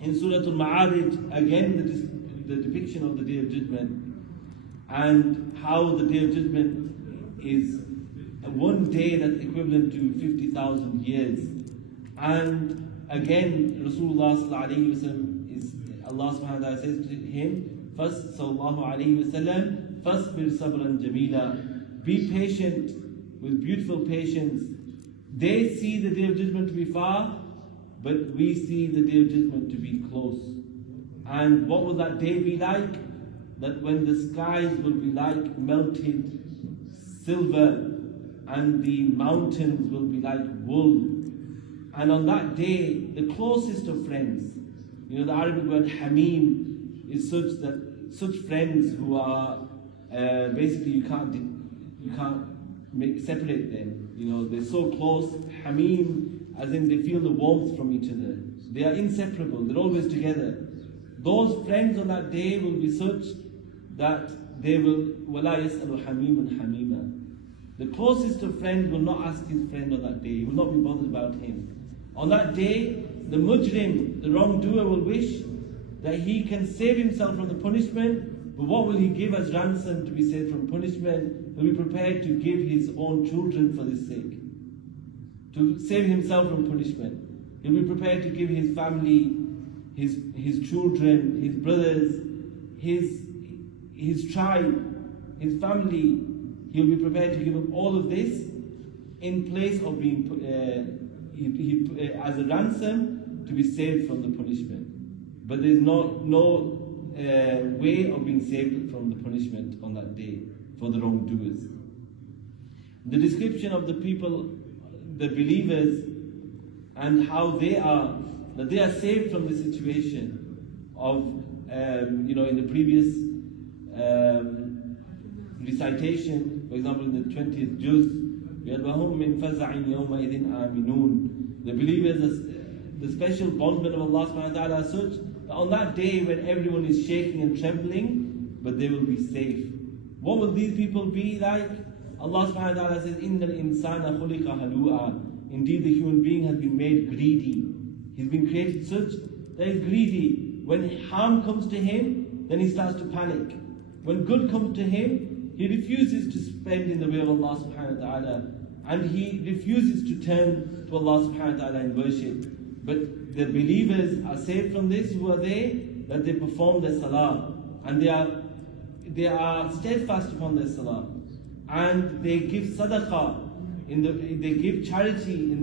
in Surah Al-Ma'arij, again the depiction of the Day of Judgment, and how the Day of Judgment is one day that's equivalent to 50,000 years. And again, Rasulullah sallallahu alayhi wa sallam is, Allah subhanahu wa ta'ala says to him, first, sallallahu alayhi wa sallam, fasbir sabran jamila, be patient with beautiful patience. They see the Day of Judgment to be far, but we see the Day of Judgment to be close. And what will that day be like? That when the skies will be like melted silver, and the mountains will be like wool. And on that day, the closest of friends, you know, the Arabic word hamim is such friends who are basically you can't separate them. You know, they're so close. Hamim, as in they feel the warmth from each other. They are inseparable. They're always together. Those friends on that day will be such that they will وَلَا يَسْأَلُ حَمِيمٌ حَمِيمًا. The closest of friends will not ask his friend on that day. He will not be bothered about him. On that day, the mujrim, the wrongdoer, will wish that he can save himself from the punishment, but what will he give as ransom to be saved from punishment? He'll be prepared to give his own children for this sake, to save himself from punishment. He'll be prepared to give his family, his children, his brothers, his tribe, his family. He'll be prepared to give up all of this in place of being as a ransom to be saved from the punishment. But there's no way of being saved from the punishment on that day for the wrongdoers. The description of the people, the believers, and how that they are saved from the situation of, in the previous recitation, for example, in the 20th juz, وَهُمْ مِنْ فَزَعٍ يَوْمَئِذٍ آمِنُونَ. The believers, the special bondmen of Allah subhanahu wa ta'ala are such that on that day when everyone is shaking and trembling, but they will be safe. What will these people be like? Allah subhanahu wa ta'ala says, إِنَّ الْإِنسَانَ خُلِقَ هَلُوعًا. Indeed, the human being has been made greedy. He's been created such that he's greedy. When harm comes to him, then he starts to panic. When good comes to him, he refuses to spend in the way of Allah subhanahu wa ta'ala, and he refuses to turn to Allah subhanahu wa ta'ala in worship. But the believers are saved from this. Who are they? That they perform their salah, and they are steadfast upon their salah, and they give sadaqah, they give charity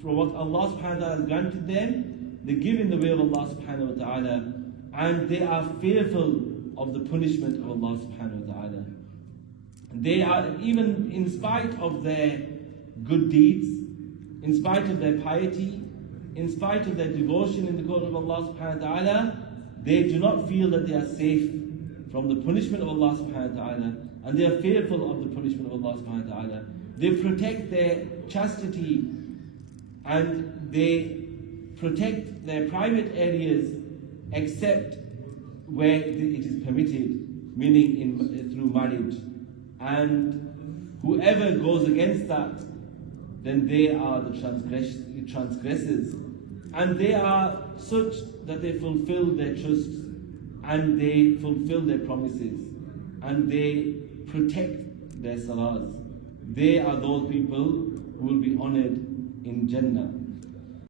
for what Allah subhanahu wa ta'ala has granted them. They give in the way of Allah subhanahu wa ta'ala, and they are fearful of the punishment of Allah subhanahu wa ta'ala. They are, even in spite of their good deeds, in spite of their piety, in spite of their devotion in the cause of Allah subhanahu wa ta'ala, they do not feel that they are safe from the punishment of Allah subhanahu wa ta'ala, and they are fearful of the punishment of Allah subhanahu wa ta'ala. They protect their chastity, and they protect their private areas except where it is permitted, meaning through marriage. And whoever goes against that, then they are the transgressors. And they are such that they fulfill their trusts, and they fulfill their promises, and they protect their salahs. They are those people who will be honored in Jannah.